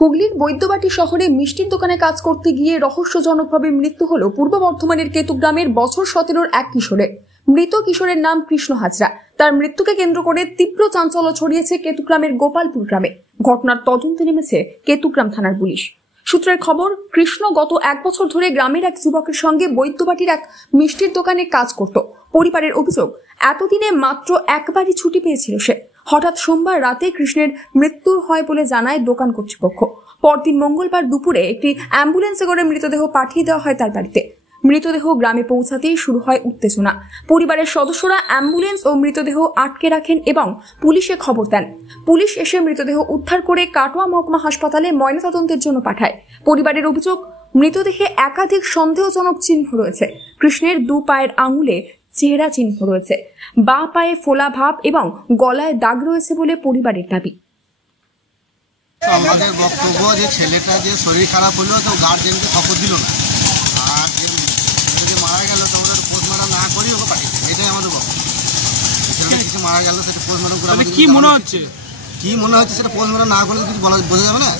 হুগলির বৈদ্যবাটি শহরে মিষ্টির দোকানে কাজ করতে গিয়ে রহস্যজনকভাবে মৃত্যু হল পূর্ব বর্ধমানের কেতুগ্রামের বছর 17 এক কিশোরের। মৃত কিশোরের নাম কৃষ্ণ হাজরা। তার মৃত্যুকে কেন্দ্র করে তীব্র চাঞ্চল্য ছড়িয়েছে কেতুগ্রামের গোপালপুর গ্রামে। ঘটনার তদন্তে নেমেছে কেতুগ্রাম থানার পুলিশ। সূত্রের খবর, কৃষ্ণ গত 1 বছর ধরে গ্রামের এক যুবকের সঙ্গে বৈদ্যবাটির এক মিষ্টির দোকানে কাজ করত। পরিবারের অভিযোগ, এতদিনে মাত্র একবারই ছুটি পেয়েছিল সে। হঠাৎ সোমবার রাতে কৃষ্ণের মৃত্যু হয় বলে জানায় দোকান কর্তৃপক্ষ। পরদিন মঙ্গলবার দুপুরে একটি অ্যাম্বুলেন্সে করে মৃতদেহ পাঠিয়ে দেওয়া হয় তার বাড়িতে। মৃতদেহ গ্রামে পৌঁছাতেই শুরু হয় উত্তেজনা। পরিবারের সদস্যরা অ্যাম্বুলেন্স ও মৃতদেহ আটকে রাখেন এবং পুলিশে খবর দেন। পুলিশ এসে মৃতদেহ উদ্ধার করে কাটোয়া মহকুমা হাসপাতালে ময়নাতদন্তের জন্য পাঠায়। পরিবারের অভিযোগ, মৃতদেহে একাধিক সন্দেহজনক চিহ্ন রয়েছে। কৃষ্ণের 2 পায়ের আঙুলে চেহারা চিহ্ন রয়েছে, বাঁ পায়ে ফোলা ভাব এবং গলায় দাগ রয়েছে বলে পরিবারের দাবি। আমাদের বক্তব্য যে ছেলেটা যে শরীর খারাপ হলো তো গার্জেনকে খবর দিল না, আর যে মারা গেল তো ওদের পোস্টমর্টম না করেই ওকে পাঠিয়েছে। এটাই আমাদের বক্তব্য। ছেলেটা কিছু মারা গেল সেটা পোস্টমর্টম করে কি মনে হচ্ছে সেটা পোস্টমর্টম না করলে কিছু বোঝা যাবে না।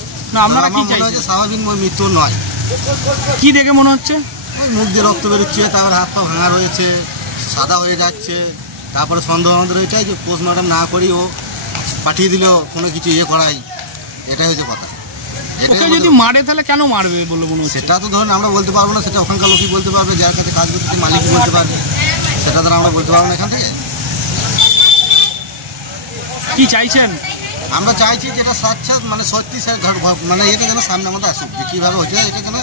আপনারা কি চাইছেন? মনে হচ্ছে স্বাভাবিক মৃত্যু নয়। কি দেখে মনে হচ্ছে? মুখ দিয়ে রক্ত বেরোচ্ছে, তারপর হাত পা ভাঙা রয়েছে, সাদা হয়ে যাচ্ছে। তারপরে সন্দেহ আমাদের এটাই যে পোস্টমর্টম না করেই ও পাঠিয়ে দিল কোনো কিছু করাই। এটাই হচ্ছে কথা। ওকে যদি মারে তাহলে কেন মারবে বলে মনে হচ্ছে? সেটা তো ধরুন আমরা বলতে পারবো না, সেটা ওখানকার লোকই বলতে পারবে, যার কাছে কাজ করতে মালিক বলতে পারবে। সেটা তো আমরা বলতে পারবো না এখান থেকে। কি চাইছেন? আমরা চাইছি যেটা সাক্ষাৎ সত্যি মানে এটা যেন সামনে আমাদের আসুক, যে কীভাবে হচ্ছে এটা যেন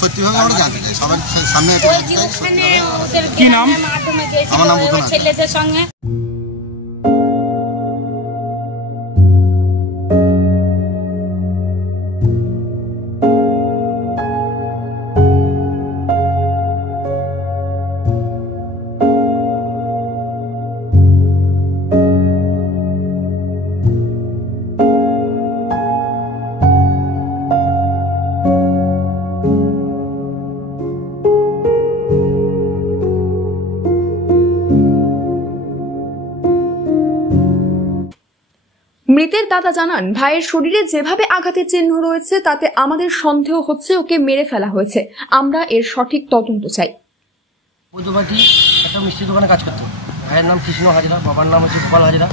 সত্যিভাবে আমরা জানতে চাই, সবার সামনে এটা জানতে চাই। কি নাম? আমার নাম বুধন। ছেলেদের সঙ্গে মৃতের দাদা জানান, ভাইয়ের শরীরে যেভাবে আঘাতের চিহ্ন রয়েছে তাতে আমাদের সন্দেহ হচ্ছে ওকে মেরে ফেলা হয়েছে। আমরা এর সঠিক তদন্ত চাই। বৈদ্যবাটি একটা মিষ্টির দোকানে কাজ করতো। ভাইয়ের নাম কৃষ্ণ হাজরা, বাবার নাম হচ্ছে গোপাল হাজরা,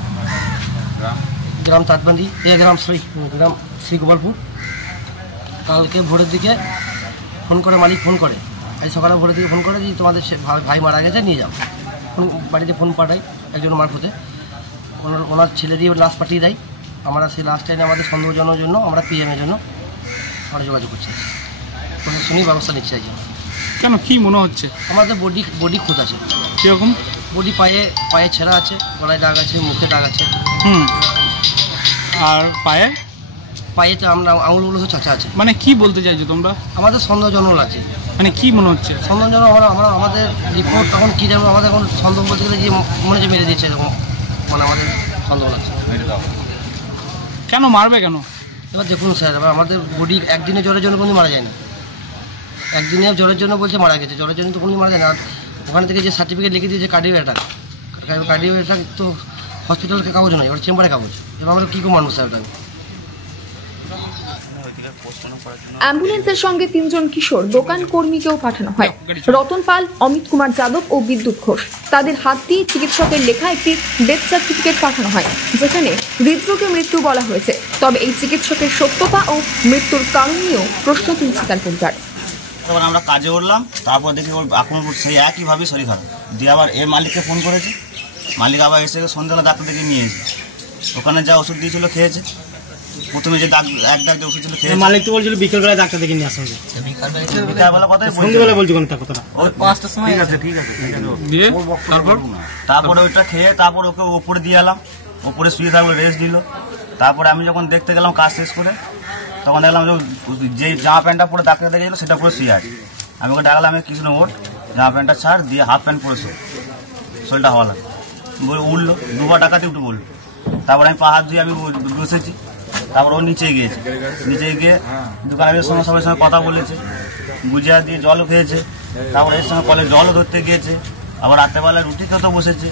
গ্রাম তাঁতবান্দি, গ্রাম শ্রী গোপালপুর। কালকে ভোরের দিকে ফোন করে মালিক ফোন করে, আজ সকালে ভোরের দিকে ফোন করে যে তোমাদের ভাই মারা গেছে, নিয়ে যাও। বাড়িতে ফোন পাঠাই একজন মারফতে, ওনার ছেলে দিয়ে লাশ পাঠিয়ে দেয়। আমরা সেই লাশটা এনে আমাদের সন্দেহজনকের জন্য আমরা পিএমের জন্য আমরা যোগাযোগ করছি। প্রশাসনিক ব্যবস্থা নিচ্ছে। কেন, কি মনে হচ্ছে? আমাদের বডি খোঁজ আছে। কীরকম? বডি পায়ে ছেঁড়া আছে, গলায় দাগ আছে, মুখে দাগ আছে। আর পায়েতে আমরা আঙুলগুলো তো চাচা আছে। মানে কি বলতে চাইছো তোমরা? আমাদের সন্দেহজনক আছে। মানে কি মনে হচ্ছে সন্দেহজনক? আমরা আমাদের রিপোর্ট তখন কী জানবো, আমাদের এখন সন্দেহ বলতে গেলে যে মনে হচ্ছে মেরে দিচ্ছে এরকম, মানে আমাদের সন্দেহ লাগছে। কেন মারবে কেন? এবার দেখুন স্যার, এবার আমাদের বডি একদিনে জ্বরের জন্য কোনো মারা যায়নি। একদিনে জ্বরের জন্য বলছে মারা গেছে, জ্বরের জন্য তো কোনো মারা যায় না। ওখান থেকে যে সার্টিফিকেট লিখে দিয়েছে কার্ডিও অ্যাটাক তো হসপিটালের কাগজ নয়, এবার চেম্বারে কাগজ। এবার আমরা কী করে মানুষ স্যার ওটা? অ্যাম্বুলেন্সের সঙ্গে 3 জন কিশোর দোকান কর্মীকেও পাঠানো হয়। রতন পাল, অমিত কুমার যাদব ও বিদ্যুৎ ঘোষ। তাদের হাত দিয়ে চিকিৎসকের লেখা একটি ডেথ সার্টিফিকেট পাঠানো হয়, যেখানে হৃদরোগে মৃত্যু বলা হয়েছে। তবে এই চিকিৎসকের সত্যতা ও মৃত্যুর কারণ নিয়েও প্রশ্ন তুলছে তার পরিবার। তখন আমরা কাজে উঠলাম, তারপর দেখি ওর এখন সেই একইভাবে শরীর খারাপ দিয়ে আবার এর মালিককে ফোন করেছে। মালিক আবার এসে সন্ধ্যাবেলা ডাক্তার দেখে নিয়ে এসে ওখানে যা ওষুধ দিয়েছিল খেয়েছে। প্রথমে যে এক দাগ যে ওষুধ ছিল খেয়েছে। মালিক তো বলছিল বিকেলবেলায় ডাক্তার দেখে নিয়ে আসা হবে। বিকেলবেলা কথাই সন্ধ্যাবেলা বলছি কোন কথাটা? ওই 5টার সময়। ঠিক আছে দিয়ে তারপরে ওইটা খেয়ে তারপর ওকে ওপরে দিয়ে এলাম। ওপরে শুয়ে থাকলো, রেস্ট দিল। তারপরে আমি যখন দেখতে গেলাম কাজ শেষ করে, তখন দেখলাম যে জামা প্যান্টটা পরে ডাক্তার দেখে সেটা পরে শুয়ে আছে। আমি ওকে ডাকলাম, কৃষ্ণ ওঠ, জামা প্যান্টটা ছাড়, দিয়ে হাফ প্যান্ট পরেছো, শরীরটা হওয়া লাগে বলে উঠলো। 2বার ডাকাতে উঠে বললো। তারপরে আমি পা হাত ধুয়ে আমি বসেছি। তারপর ও নিচে গিয়েছে, নিচে গিয়ে দোকানের সঙ্গে সবার সঙ্গে কথা বলেছে, গুজিয়া দিয়ে জলও খেয়েছে। তারপর এর সঙ্গে কলে জলও ধরতে গিয়েছে। আবার রাত্রেবেলায় রুটি খেতেও বসেছে।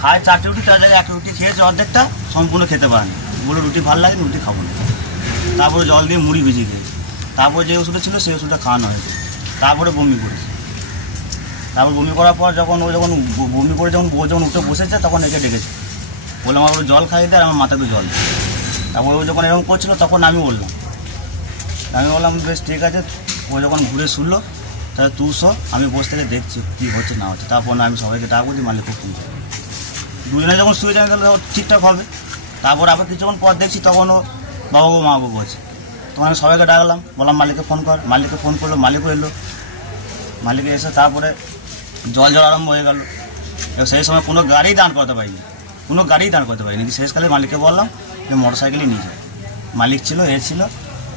খায় 4টে রুটি, তার জায়গায় 1 রুটি খেয়েছে, অর্ধেকটা সম্পূর্ণ খেতে পারেনি। বলে রুটি ভালো লাগে, রুটি খাবো না। তারপরে জল দিয়ে মুড়ি ভিজিয়ে দিয়েছে। তারপরে যে ওষুধটা ছিল সেই ওষুধটা খাওয়ানো হয়েছে। তারপরে বমি করেছে। তারপর বমি করার পর যখন বমি করে যখন উঠে বসেছে তখন একে ডেকেছে, বললাম আমার জল খাইয়ে দেয় আর আমার মাথাতে জল দেয়। তারপর ও যখন এরকম করছিল তখন আমি বললাম বেশ ঠিক আছে। ও যখন ঘুরে শুনলো তাহলে তুই আমি বসে থেকে দেখছি কী হচ্ছে না হচ্ছে। তারপর আমি সবাইকে ডাকবো দিয়ে মালিককে ফোন করি। দুজনে যখন শুয়ে যাবে তাহলে ঠিকঠাক হবে। তারপর আবার কিছুক্ষণ পর দেখছি তখন ও মা বাবু আছে। তখন আমি সবাইকে ডাকলাম, বললাম মালিককে ফোন কর। মালিককে ফোন করলো, মালিকও এলো। মালিকে এসে তারপরে জল আরম্ভ হয়ে গেল। সেই সময় কোনো গাড়ি দাঁড় করতে পারিনি, শেষকালে মালিককে বললাম যে মোটর সাইকেলই নিয়ে যায়। মালিক ছিল,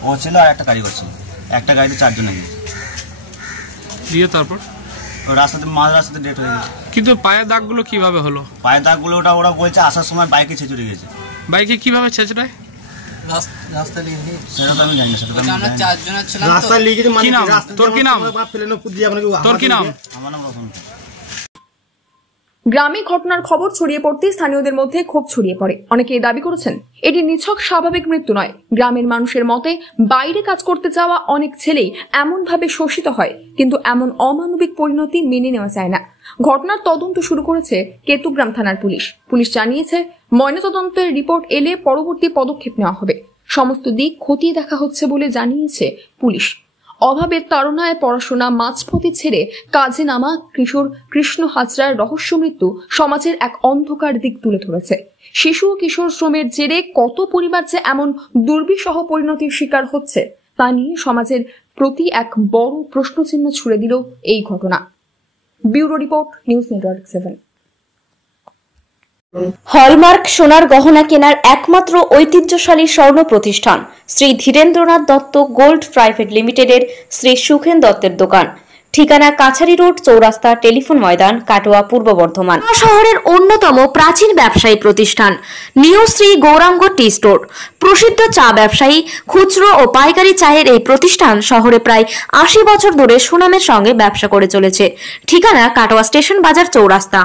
ও ছিল আর একটা কারিগর ছিল। একটা গাড়িতে 4 জনে গিয়েছে। দিয়ে তারপর মাঝ রাস্তাতে ডেট হয়ে গেছে। কিন্তু পায়ের দাগগুলো কিভাবে হলো? পায়ের দাগগুলো ওরা বলছে আসার সময় বাইকে ছেঁচড়ে গেছে। বাইকে কিভাবে ছেঁচড়ায় সেটা তো আমি জানি না। তোর কি নাম? আমার নাম রতন। গ্রামে ঘটনার খবর ছড়িয়ে পড়তে স্থানীয়দের মধ্যে ক্ষোভ ছড়িয়ে পড়ে। অনেকে দাবি করেছেন এটি নিছক স্বাভাবিক মৃত্যু নয়। গ্রামের মানুষের মতে বাইরে কাজ করতে যাওয়া অনেক ছেলেই এমন ভাবে শোষিত হয়, কিন্তু এমন অমানবিক পরিণতি মেনে নেওয়া যায় না। ঘটনার তদন্ত শুরু করেছে কেতুগ্রাম থানার পুলিশ জানিয়েছে ময়নাতদন্তের রিপোর্ট এলে পরবর্তী পদক্ষেপ নেওয়া হবে। সমস্ত দিক খতিয়ে দেখা হচ্ছে বলে জানিয়েছে পুলিশ। অভাবের তাড়নায় পড়াশোনা মাঝপথে ছেড়ে কাজে নামা কিশোর কৃষ্ণ হাজরার রহস্য মৃত্যু সমাজের এক অন্ধকার দিক তুলে ধরেছে। শিশু ও কিশোর শ্রমের জেরে কত পরিবার যে এমন দুর্বিষহ পরিণতির শিকার হচ্ছে তা নিয়ে সমাজের প্রতি এক বড় প্রশ্নচিহ্ন ছুড়ে দিল এই ঘটনা। Bureau report, news network 7। Hallmark সোনার গহনা কেনার একমাত্র ঐতিহ্যশালী স্বর্ণ প্রতিষ্ঠান শ্রী ধীরেন্দ্রনাথ দত্ত গোল্ড প্রাইভেট লিমিটেডের শ্রী সুখেন দত্তের দোকান। ঠিকানা কাছারি রোড, চৌরাস্তা, টেলিফোন ময়দান, কাটোয়া, পূর্ব বর্ধমান। শহরের অন্যতম প্রাচীন ব্যবসায়ী প্রতিষ্ঠান new Shri Gouranga tea store. প্রসিদ্ধ চা ব্যবসায়ী, খুচরো ও পাইকারি চায়ের এই প্রতিষ্ঠান শহরে প্রায় 80 বছর ধরে সুনামের সঙ্গে ব্যবসা করে চলেছে। ঠিকানা কাটোয়া স্টেশন বাজার, চৌরাস্তা।